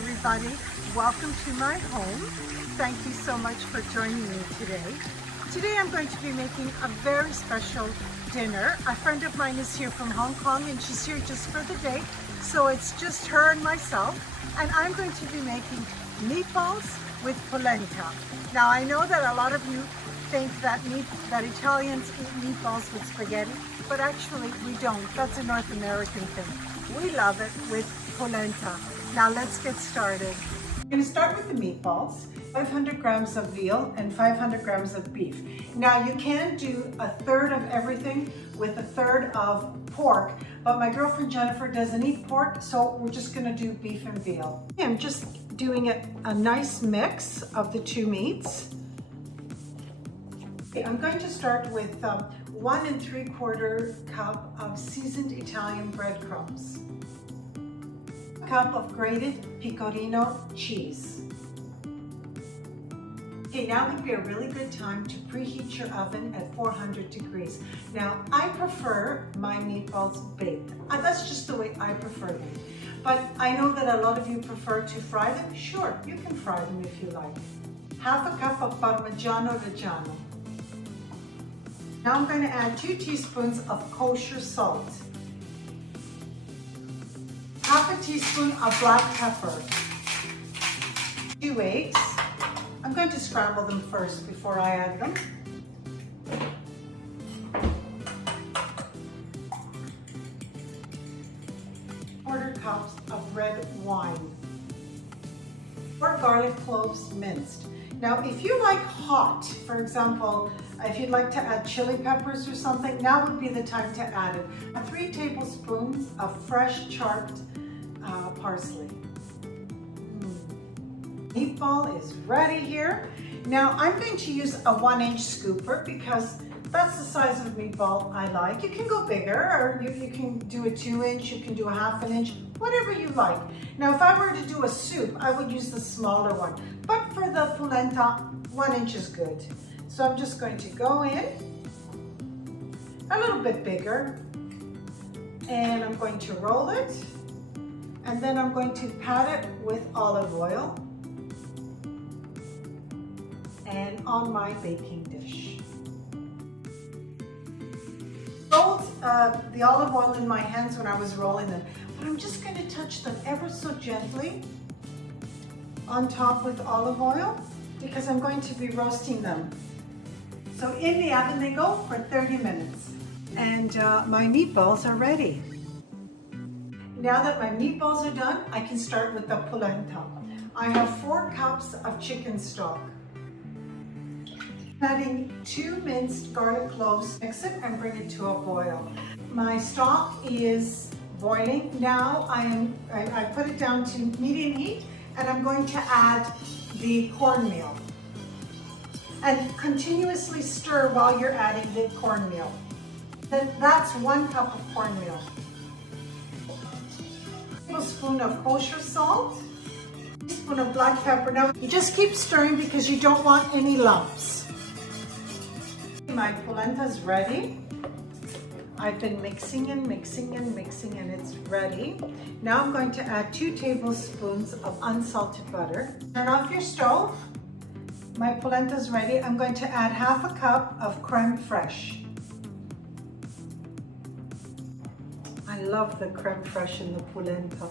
everybody. Welcome to my home. Thank you so much for joining me today. Today I'm going to be making a very special dinner. A friend of mine is here from Hong Kong and she's here just for the day. So it's just her and myself. And I'm going to be making meatballs with polenta. Now I know that a lot of you think that Italians eat meatballs with spaghetti, but actually we don't. That's a North American thing. We love it with polenta. Now let's get started. I'm going to start with the meatballs. 500 grams of veal and 500 grams of beef. Now you can do a third of everything with a third of pork, but my girlfriend Jennifer doesn't eat pork, so we're just going to do beef and veal. I'm just doing a nice mix of the two meats. I'm going to start with 1 3/4 cup of seasoned Italian breadcrumbs, a cup of grated pecorino cheese. Okay, now would be a really good time to preheat your oven at 400 degrees. Now, I prefer my meatballs baked. That's just the way I prefer them. But I know that a lot of you prefer to fry them. Sure, you can fry them if you like. Half a cup of Parmigiano Reggiano. Now I'm going to add 2 teaspoons of kosher salt. Half a teaspoon of black pepper. 2 eggs. I'm going to scramble them first before I add them. Quarter cups of red wine. 4 garlic cloves minced. Now, if you like hot, for example, if you'd like to add chili peppers or something, now would be the time to add it. 3 tablespoons of fresh chopped parsley. Meatball is ready here. Now I'm going to use a 1-inch scooper because that's the size of meatball I like. You can go bigger, or you can do a 2-inch, you can do a 1/2 inch, whatever you like. Now if I were to do a soup, I would use the smaller one, but for the polenta, 1 inch is good. So I'm just going to go in a little bit bigger, and I'm going to roll it, and then I'm going to pat it with olive oil and on my baking dish. Rolled the olive oil in my hands when I was rolling them, but I'm just going to touch them ever so gently on top with olive oil because I'm going to be roasting them. So in the oven they go for 30 minutes. And my meatballs are ready. Now that my meatballs are done, I can start with the polenta. I have 4 cups of chicken stock. Adding 2 minced garlic cloves, mix it and bring it to a boil. My stock is boiling. Now I put it down to medium heat and I'm going to add the cornmeal. And continuously stir while you're adding the cornmeal. Then that's 1 cup of cornmeal. A tablespoon of kosher salt, a teaspoon of black pepper. Now you just keep stirring because you don't want any lumps. My polenta is ready. I've been mixing and mixing and mixing and it's ready. Now I'm going to add 2 tablespoons of unsalted butter. Turn off your stove. My polenta is ready. I'm going to add 1/2 cup of creme fraiche. I love the creme fraiche in the polenta.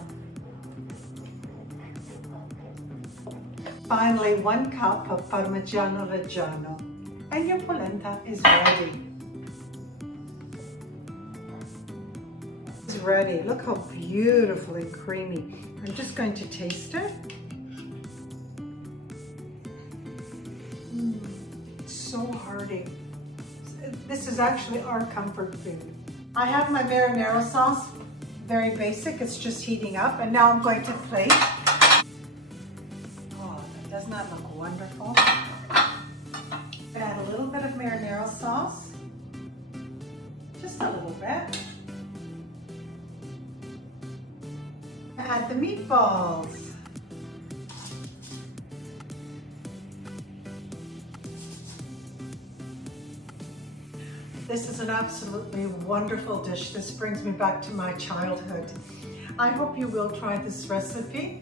Finally, 1 cup of Parmigiano Reggiano. And your polenta is ready. It's ready. Look how beautiful and creamy. I'm just going to taste it. So hearty. This is actually our comfort food. I have my marinara sauce, very basic, it's just heating up, and now I'm going to plate. Oh, doesn't that look wonderful? Add a little bit of marinara sauce, just a little bit. Add the meatballs. This is an absolutely wonderful dish. This brings me back to my childhood. I hope you will try this recipe.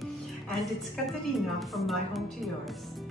And it's Katerina from My Home to Yours.